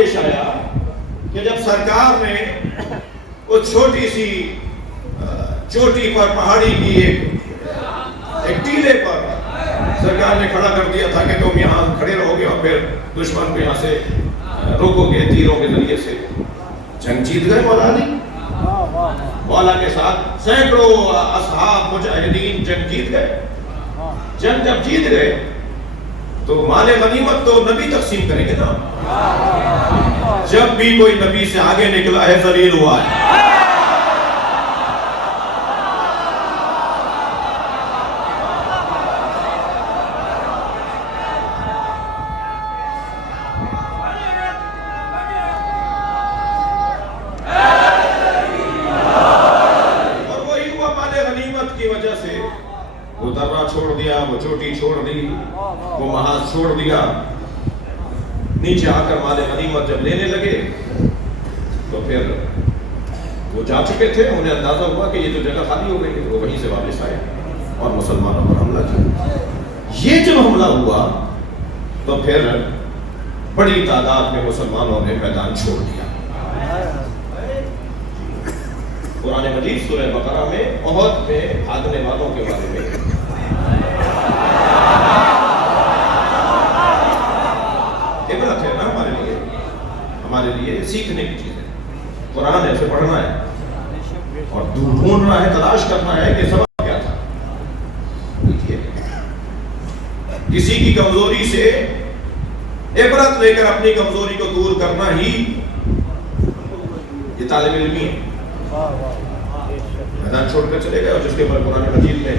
پیش آیا کہ جب سرکار نے وہ چھوٹی سی چوٹی پر پہاڑی کی ایک ٹیلے پر سرکار نے کھڑا کر دیا تھا کہ تم یہاں کھڑے رہو گے اور پھر دشمن کو یہاں سے روکو گے تیروں کے ذریعے سے. جنگ جیت گئے مولا علی مولا کے ساتھ سینکڑوں اصحاب مجاہدین جنگ جیت گئے. جنگ جب جیت گئے تو مال غنیمت تو نبی تقسیم کریں گے نا. جب بھی کوئی نبی سے آگے نکلا ہے ذلیل ہوا ہے. اور وہی ہوا مال غنیمت کی وجہ سے. وہ درہ چھوڑ دیا, وہ چوٹی چھوڑ دی, وہ محاذ چھوڑ دیا. نیچے آ کر مال غنیمت جب لینے لگے تو پھر وہ جا چکے تھے. انہیں اندازہ ہوا کہ یہ تو جگہ خالی ہو گئی ہے. وہ وہیں سے واپس آئے اور مسلمانوں پر حملہ کیا. یہ جب حملہ ہوا تو پھر بڑی تعداد میں مسلمانوں نے میدان چھوڑ دیا. قرآن مجید سورہ بقرہ میں احد میں بھاگنے والوں کے بارے میں عبرت ہے نا ہمارے لیے سیکھنے کی چیز ہے. قرآن ایسے پڑھنا ہے اور ڈھونڈنا ہے, تلاش کرنا ہے کہ سبب کیا تھا. کسی کی کمزوری سے عبرت لے کر اپنی کمزوری کو دور کرنا ہی یہ طالب علمی ہے. میدان چھوڑ کر چلے گئے اور جس کے اوپر قرآن مجید میں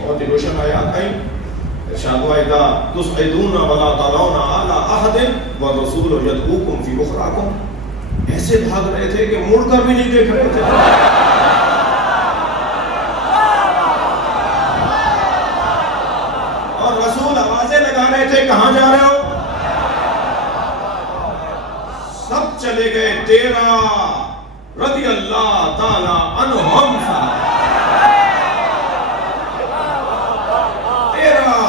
بہت ہی روشن آیات آئیں. ارشاد ہوا اذا تصعدون ولا ترون على احد والرسول يدعوكم في اخراكم. ایسے بھاگ رہے تھے کہ مڑ کر بھی نہیں دیکھ رہے تھے. اور رسول آوازیں لگا رہے تھے کہاں جا رہے ہو. سب چلے گئے. تیرا رضی اللہ تعالی عنہم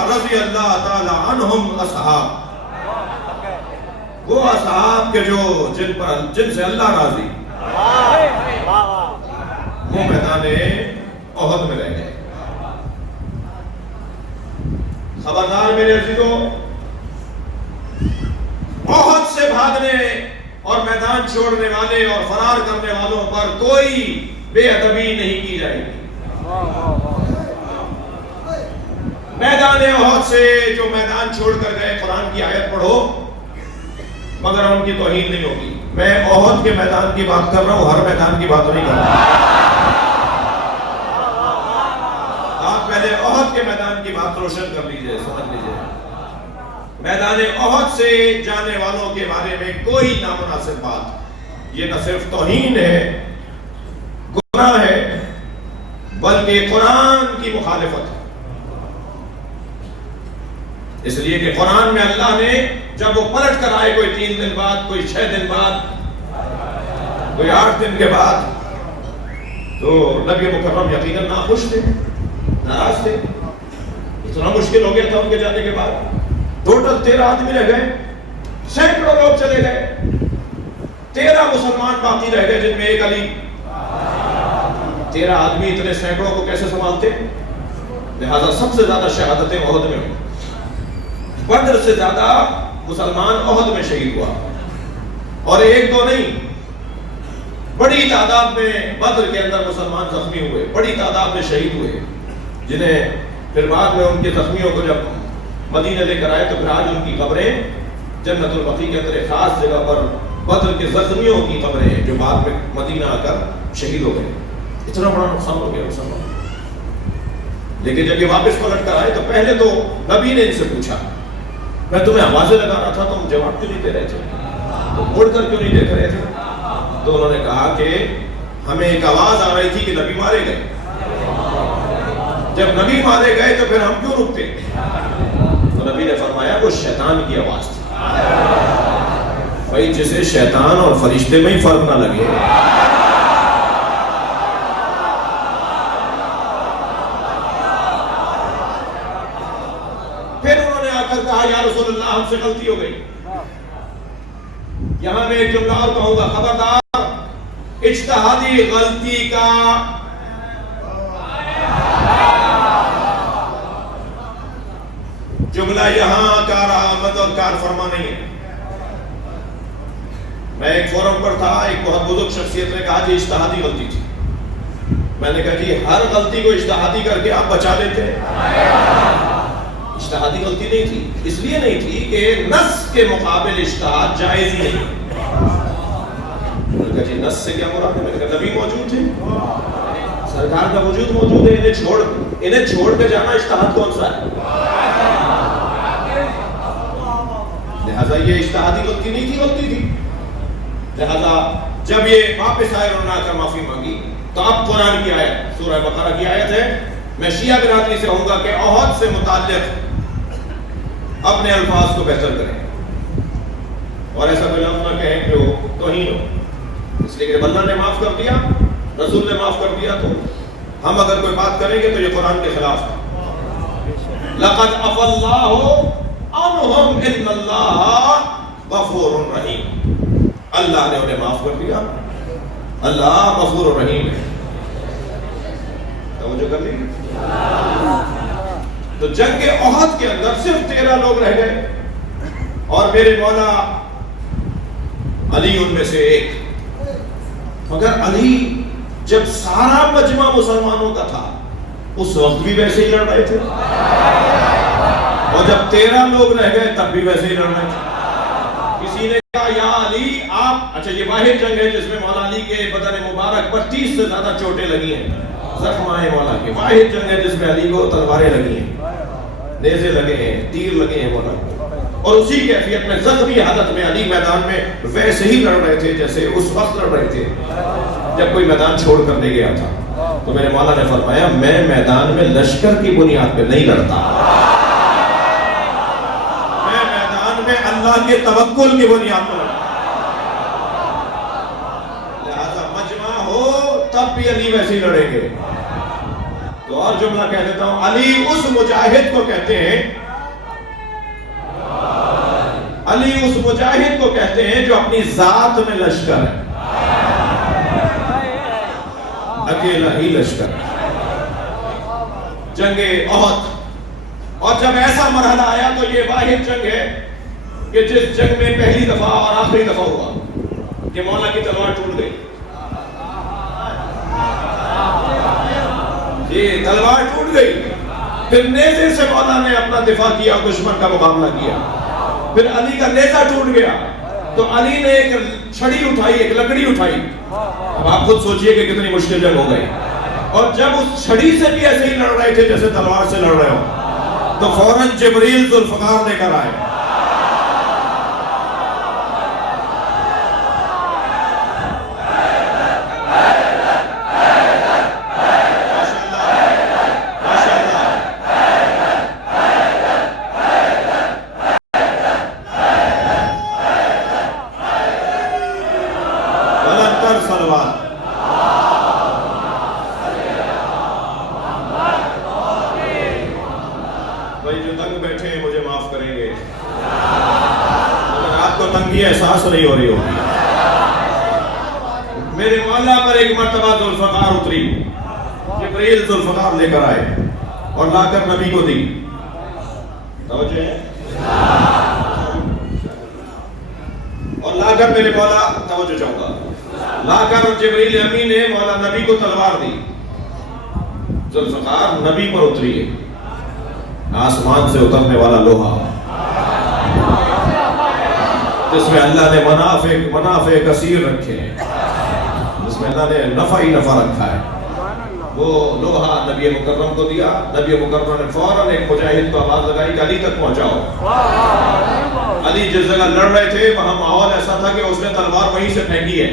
رضی اللہ تعالی عنہم اصحاب. وہ اصحاب کے جو جن سے اللہ راضی وہ میدان احد میں رہ گئے. خبردار میرے عزیزوں, احد سے بھاگنے اور میدان چھوڑنے والے اور فرار کرنے والوں پر کوئی بے ادبی نہیں کی جائے گی. میدان احد سے جو میدان چھوڑ کر گئے, قرآن کی آیت پڑھو مگر ان کی توہین نہیں ہوگی. میں احد کے میدان کی بات کر رہا ہوں, ہر میدان کی بات نہیں کر رہا. آپ پہلے احد کے میدان کی بات روشن کر لیجئے, سمجھ لیجئے. میدان احد سے جانے والوں کے بارے میں کوئی نامناسب بات یہ نہ صرف توہین ہے, گناہ ہے, بلکہ قرآن کی مخالفت ہے. اس لیے کہ قرآن میں اللہ نے جب وہ پلٹ کر آئے, کوئی 3 دن بعد, کوئی 6 دن بعد, کوئی 8 دن کے بعد, تو نبی مکرم یقیناً ناخوش تھے, ناراض تھے. اتنا مشکل ہو گیا تھا ان کے جانے کے بعد. ٹوٹل 13 آدمی رہ گئے, سینکڑوں لوگ چلے گئے, 13 مسلمان باقی رہ گئے جن میں ایک علی. 13 آدمی اتنے سینکڑوں کو کیسے سنبھالتے؟ لہذا سب سے زیادہ شہادتیں احد میں ہوئی. بدر سے زیادہ مسلمان احد میں شہید ہوا, اور 1-2 نہیں, بڑی تعداد میں بدر کے اندر مسلمان زخمی ہوئے, بڑی تعداد میں شہید ہوئے, جنہیں پھر بعد میں ان کے زخمیوں کو جب مدینہ لے کر آئے تو پھر آج ان کی قبریں جنت البقیع کے اندر ایک خاص جگہ پر بدر کے زخمیوں کی قبریں ہیں جو بعد میں مدینہ آ کر شہید ہو گئے. اتنا بڑا نقصان ہو گیا مسلمان. لیکن جب یہ واپس پلٹ کر آئے تو پہلے تو نبی نے ان سے پوچھا, میں تمہیں آوازیں لگا رہا تھا, تم جواب کیوں نہیں دے رہے تھے, تم مڑ کر کیوں نہیں دیکھ رہے تھے؟ تو انہوں نے کہا کہ ہمیں ایک آواز آ رہی تھی کہ نبی مارے گئے. جب نبی مارے گئے تو پھر ہم کیوں رکتے؟ تو نبی نے فرمایا وہ شیطان کی آواز تھی. بھائی جسے شیطان اور فرشتے میں ہی فرق نہ لگے, پھر انہوں نے آ کر کہا یا رسول اللہ ہم سے غلطی ہو گئی, یہاں میں ایک جملہ اور کہوں گا، خبردار اجتہادی غلطی کا جملہ یہاں کار آمد اور کار فرما نہیں ہے۔ میں ایک فورم پر تھا، ایک بہت بزرگ شخصیت نے کہا جی اجتہادی غلطی تھی۔ میں نے کہا جی ہر غلطی کو اجتہادی کر کے آپ بچا لیتے ہیں؟ اجتہادی غلطی نہیں تھی، اس لیے نہیں تھی کہ نص کے مقابل اجتہاد جائز ہی نہیں۔ میں نے کہا جی نص سے کیا مراد ہے؟ میں نے کہا نبی موجود تھے، سرکار کا وجود موجود ہے، انہیں چھوڑ کے جانا اجتہاد کون سا ہے؟ لہذا یہ اجتہادی غلطی نہیں تھی، غلطی تھی۔ لہذا جب یہ واپس آئے اور نہ کر معافی مانگی تو اب قرآن کی آیت، سورہ بقرہ کی آیت ہے، میں شیعہ برادری سے کہوں گا کہ احد سے متعلق اپنے الفاظ کو بہتر کریں اور ایسا کوئی لفظ نہ کہیں جو توہین ہو، اس لیے کہ اللہ نے معاف کر دیا، رسول نے معاف کر دیا، تو ہم اگر کوئی بات کریں گے تو یہ قرآن کے خلاف ہے۔ لَقَدْ عَفَا اللَّهُ عَنْهُمْ إِنَّ اللَّهَ غَفُورٌ رَحِيمٌ، اللہ نے انہیں معاف کر دیا، اللہ غفور و رحیم ہے۔ توجہ کر لی؟ تو جنگ احد کے اندر صرف 13 لوگ رہ گئے اور میرے مولا علی ان میں سے ایک۔ مگر علی جب سارا مجمع مسلمانوں کا تھا اس وقت بھی ویسے ہی لڑ رہے تھے، اور جب 13 لوگ رہ گئے تب بھی ویسے ہی لڑ رہے تھے۔ کسی نے کہا یا علی آپ، اچھا یہ واحد جنگ ہے جس میں مولا علی کے بدن مبارک پر 30 سے زیادہ چوٹیں لگی ہیں، زخم آئے مولا کے، واحد جنگ ہے جس میں علی کو تلواریں لگی ہیں، نیزے لگے ہیں، تیر لگے ہیں مولا کو، اور اسی کیفیت میں زخمی حالت میں علی میدان میں ویسے ہی لڑ رہے تھے جیسے اس وقت لڑ رہے تھے جب کوئی میدان چھوڑ کر لے گیا تھا۔ تو میرے مولا نے فرمایا میں میدان میں لشکر کی بنیاد پہ نہیں لڑتا، میں میدان میں اللہ کے توکل کی بنیاد پر لڑتا۔ لہذا مجمع ہو تب بھی علی ویسے ہی لڑیں گے۔ تو اور جملہ کہہ دیتا ہوں، علی اس مجاہد کو کہتے ہیں، علی اس مجاہد کو کہتے ہیں جو اپنی ذات میں لشکر ہے، اکیلا ہی لشکر۔ جنگ احد، اور جب ایسا مرحلہ آیا تو یہ واحد جنگ ہے کہ جس جنگ میں پہلی دفعہ اور آخری دفعہ ہوا کہ مولا کی تلوار ٹوٹ گئی، یہ تلوار ٹوٹ گئی، پھر نیزے سے مولا نے اپنا دفاع کیا، دشمن کا مقابلہ کیا، پھر علی کا نیزہ ٹوٹ گیا تو علی نے ایک چھڑی اٹھائی، ایک لکڑی اٹھائی۔ اب آپ خود سوچئے کہ کتنی مشکل جنگ ہو گئی، اور جب اس چھڑی سے بھی ایسے ہی لڑ رہے تھے جیسے تلوار سے لڑ رہے ہو تو فوراً جبریل ذوالفقار لے کر آئے۔ بھائی جو تنگ بیٹھے ہیں مجھے معاف کریں گے، اگر آپ کو تنگی احساس نہیں ہو رہی ہوگی۔ میرے مولا پر ایک مرتبہ ذوالفقار اتری، جبریل ذوالفقار لے کر آئے اور لا کر نبی کو دی۔ توجہ ہے؟ اور لا کر میرے مولا، توجہ چاہوں گا، لا کر جبریل امین نے مولا نبی کو تلوار دی۔ ذوالفقار نبی پر اتری ہے، آسمان سے اترنے والا لوہا جس میں اللہ نے منافع کثیر رکھے ہیں، جس میں اللہ نے نفع ہی نفع رکھا ہے، وہ لوہا نبی مکرم کو دیا۔ نبی مکرم نے فوراً ایک مجاہد کو آواز لگائی کہ علی تک پہنچاؤ۔ علی جس جگہ لڑ رہے تھے وہاں ماحول ایسا تھا کہ اس نے تلوار وہیں سے پھینکی ہے۔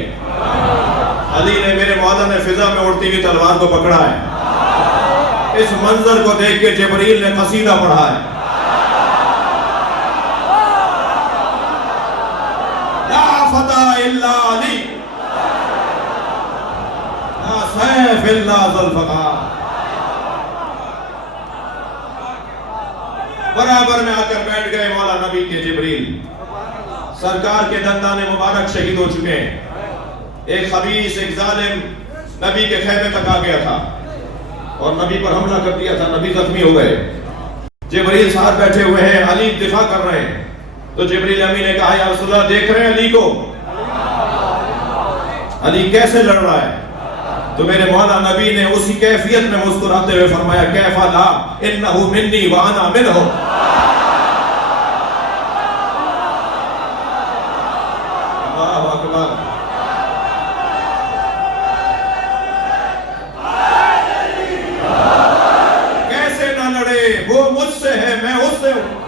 علی نے، میرے مولا نے فضا میں اڑتی ہوئی تلوار کو پکڑا ہے۔ اس منظر کو دیکھ کے جبریل نے قصیدہ پڑھا ہے، لا فتح الا علی، لا سیف الا ذوالفقار۔ برابر میں آ کر بیٹھ گئے مولا نبی کے جبریل، سرکار کے دندان مبارک شہید ہو چکے ہیں. ایک خبیث، ایک ظالم نبی کے خیمے تک آ گیا تھا اور نبی پر حملہ کر دیا تھا. نبی زخمی ہو گئے. جبریل ساتھ بیٹھے ہوئے ہیں، علی دفاع کر رہے ہیں. تو جبریل امین نے کہا یا رسول اللہ دیکھ رہے ہیں علی کو، علی کیسے لڑ رہا ہے؟ تو میرے مولا نبی نے اسی کیفیت میں مسکراتے ہوئے فرمایا کیف لا انہ منی وانا منہ. اللہ اکبر. کیسے نہ لڑے، وہ مجھ سے ہے میں اس سے ہوں.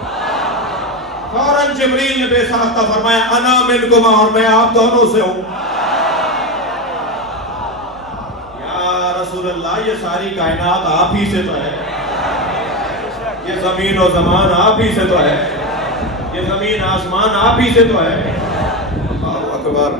فوراً جبریل نے بے ساختہ فرمایا انا منکما، اور میں آپ دونوں سے ہوں. یا رسول اللہ یہ ساری کائنات آپ ہی سے تو ہے، یہ زمین و زمان آپ ہی سے تو ہے، یہ زمین آسمان آپ ہی سے تو ہے. اللہ اکبر.